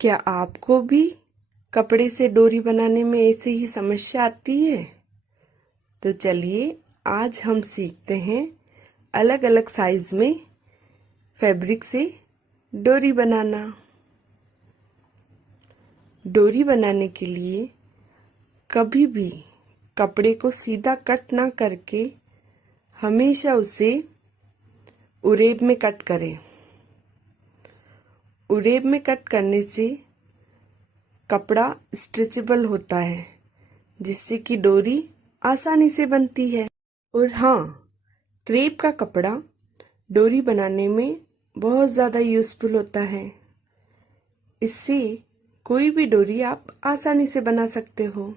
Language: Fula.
क्या आपको भी कपड़े से डोरी बनाने में ऐसी ही समस्या आती है? तो चलिए आज हम सीखते हैं अलग अलग साइज में फैब्रिक से डोरी बनाना। डोरी बनाने के लिए कभी भी कपड़े को सीधा कट ना करके हमेशा उसे उरेब में कट करें। उरेब में कट करने से कपड़ा स्ट्रेचेबल होता है, जिससे कि डोरी आसानी से बनती है। और हाँ, क्रेप का कपड़ा डोरी बनाने में बहुत ज़्यादा यूज़फुल होता है। इससे कोई भी डोरी आप आसानी से बना सकते हो।